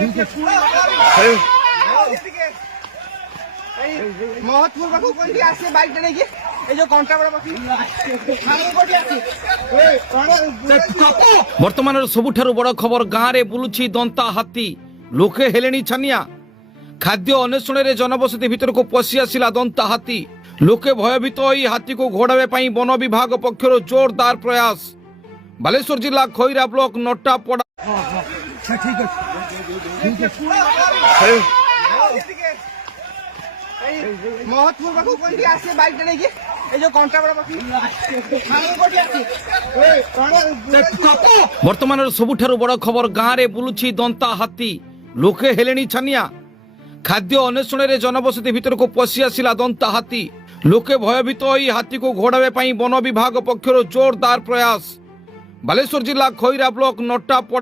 ঠিক আছে মহৎপুর পাখু কোনটি আছে বাইকটা নাকি এই যে কন্টাবড় পাখি বর্তমানের ସବୁଠାରୁ বড় খবর গাঁরে বুলুছি দন্তা হাতী লোকে হেলেনি ছানিয়া খাদ্য ଅନ୍ୱେଷଣରେ ଜନବସତି ଭିତରକୁ ପଶି ଆସିଲା ଦନ୍ତା ହାତୀ ଲୋକେ ଭୟଭୀତ ହୋଇ ହାତୀକୁ ଘୋଡ଼ାଇବା ପାଇଁ ବନ ବିଭାଗ ପକ୍ଷରୁ ଜୋରଦାର ପ୍ରୟାସ ବାଲେଶ୍ୱର ଜିଲ୍ଲା ଖଇରା ବ୍ଲକ ନଟାପଡ଼ା ঠিক আছে মহৎপুর পাখু কোনটি আছে বাইকটা নাকি এই যে কন্টাবড় পাখি বর্তমানের ସବୁଠାରୁ বড় খবর গাঁরে বুলুছি দন্তা হাতী লোকে হেলেনি ছানিয়া খাদ্য ଅନ୍ୱେଷଣରେ ଜନବସତି ଭିତରକୁ ପଶି ଆସିଲା ଦନ୍ତା ହାତୀ ଲୋକେ ଭୟଭୀତ ହୋଇ ହାତୀକୁ ଘୋଡ଼ାଇବା ପାଇଁ ବନ ବିଭାଗ ପକ୍ଷରୁ ଜୋରଦାର ପ୍ରୟାସ ବାଲେଶ୍ୱର ଜିଲ୍ଲା ଖଇରା ବ୍ଲକ ନଟାପଡ଼ା